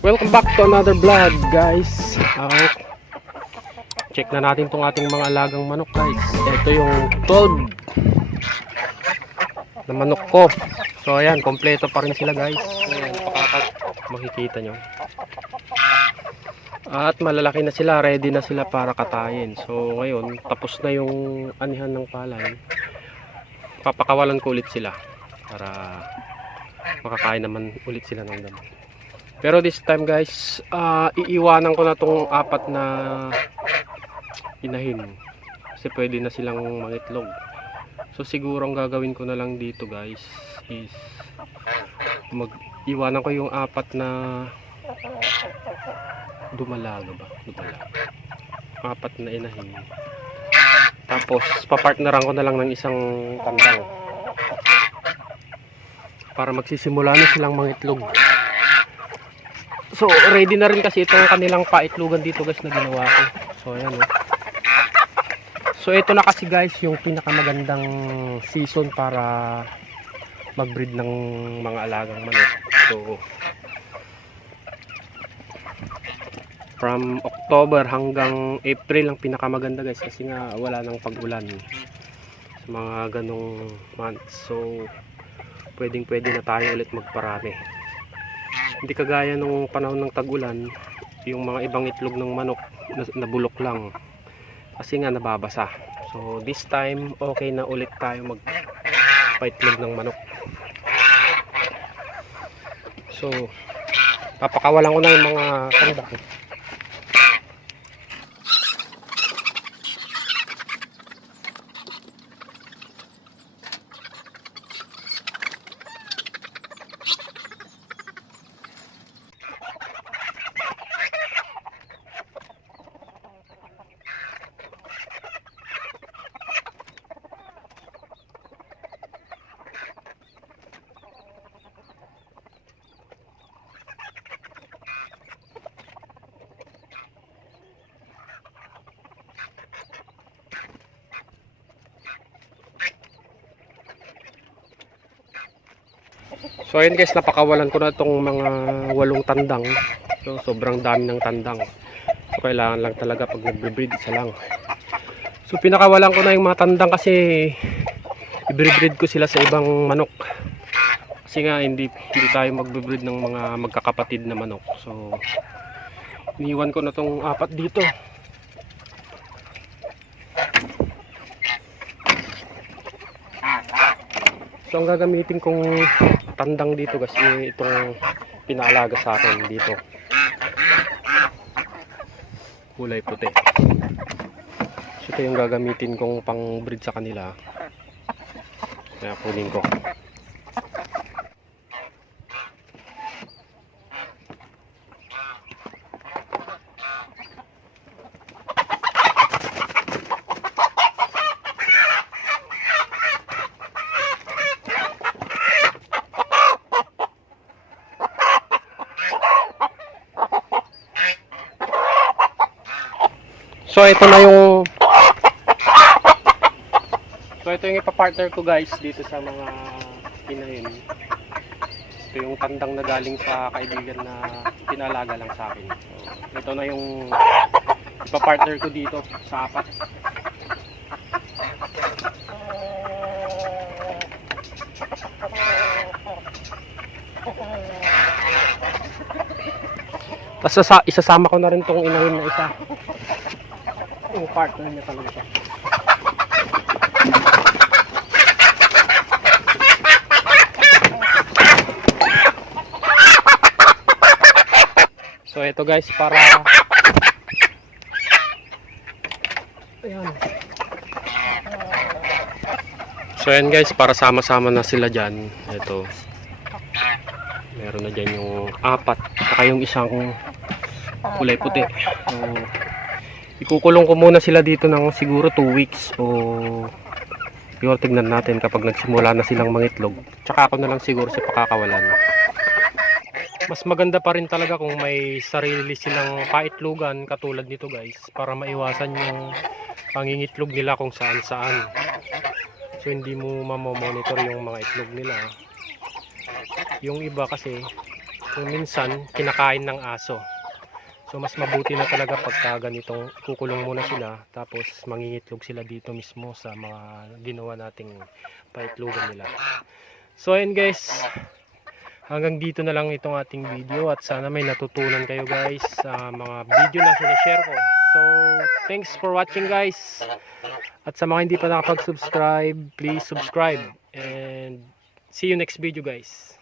Welcome back to another vlog guys. Uh, Check na natin tong ating mga alagang manok guys. Ito yung 12 na manok ko. So ayan, kompleto pa rin sila guys. Ayan, pakakat makikita nyo. At malalaki na sila, ready na sila para katayin. So ngayon, tapos na yung anihan ng palay. Papakawalan ko ulit sila Para makakain naman ulit sila ng damo pero this time guys, ah, iiwanan ko na tong apat na inahin. Kasi pwede na silang mangitlog. So siguro ang gagawin ko na lang dito guys is mag iwanan ko yung apat na dumalaga ba? Dumalaga. Apat na inahin. Tapos papartneran ko na lang ng isang kandang. Para magsisimula na silang mangitlog. So, ready na rin kasi itong kanilang paitlugan dito guys na ginawa ko. So, ayan oh. So, ito na kasi guys yung pinakamagandang season para mag-breed ng mga alagang manok. So, from October hanggang April ang pinakamaganda guys kasi nga wala nang pag-ulan mga ganong months. So, pwedeng pwede na tayo ulit magparami hindi kagaya nung panahon ng tag-ulan yung mga ibang itlog ng manok na- nabulok lang. Kasi nga nababasa. So this time okay na ulit tayo mag paitlog ng manok. So papakawalan ko na yung mga kanda So ayun guys, napakawalan ko na itong mga walong tandang. So sobrang dami ng tandang. So kailangan lang talaga pag nagbe-breed isa lang. So pinakawalan ko na yung mga tandang kasi i-breed ko sila sa ibang manok. Kasi nga hindi, hindi tayo magbe-breed ng mga magkakapatid na manok. So iniwan ko na tong apat dito. So ang gagamitin kong tandang dito guys itong pinaalaga sa akin dito. Kulay puti. So ito yung gagamitin kong pang breed sa kanila. Kaya kunin ko So ito na yung So ito yung ipapartner ko guys dito sa mga pinahin. Ito yung tandang na galing sa kaibigan na pinalaga lang sa akin. So, ito na yung ipapartner ko dito sa apat. Tapos sasa- isasama ko na rin tong inahin na isa. Partner niya talaga siya. So ito guys para Ayan. So ayan guys para sama-sama na sila dyan. Ito. Meron na dyan yung apat. Saka yung isang kulay puti. So, ikukulong ko muna sila dito ng siguro 2 weeks. O siguro tignan natin kapag nagsimula na silang mangitlog. Tsaka ako na lang siguro si pakakawalan. Mas maganda pa rin talaga kung may sarili silang paitlugan katulad nito guys para maiwasan yung pangingitlog nila kung saan saan. So hindi mo mamomonitor yung mga itlog nila. Yung iba kasi kung minsan kinakain ng aso. So mas mabuti na talaga pagka ganitong kukulong muna sila tapos mangingitlog sila dito mismo sa mga ginawa nating paitlogan nila. So ayun guys, hanggang dito na lang itong ating video at sana may natutunan kayo guys sa mga video na sinashare ko. So thanks for watching guys. At sa mga hindi pa nakapag-subscribe, please subscribe and see you next video guys.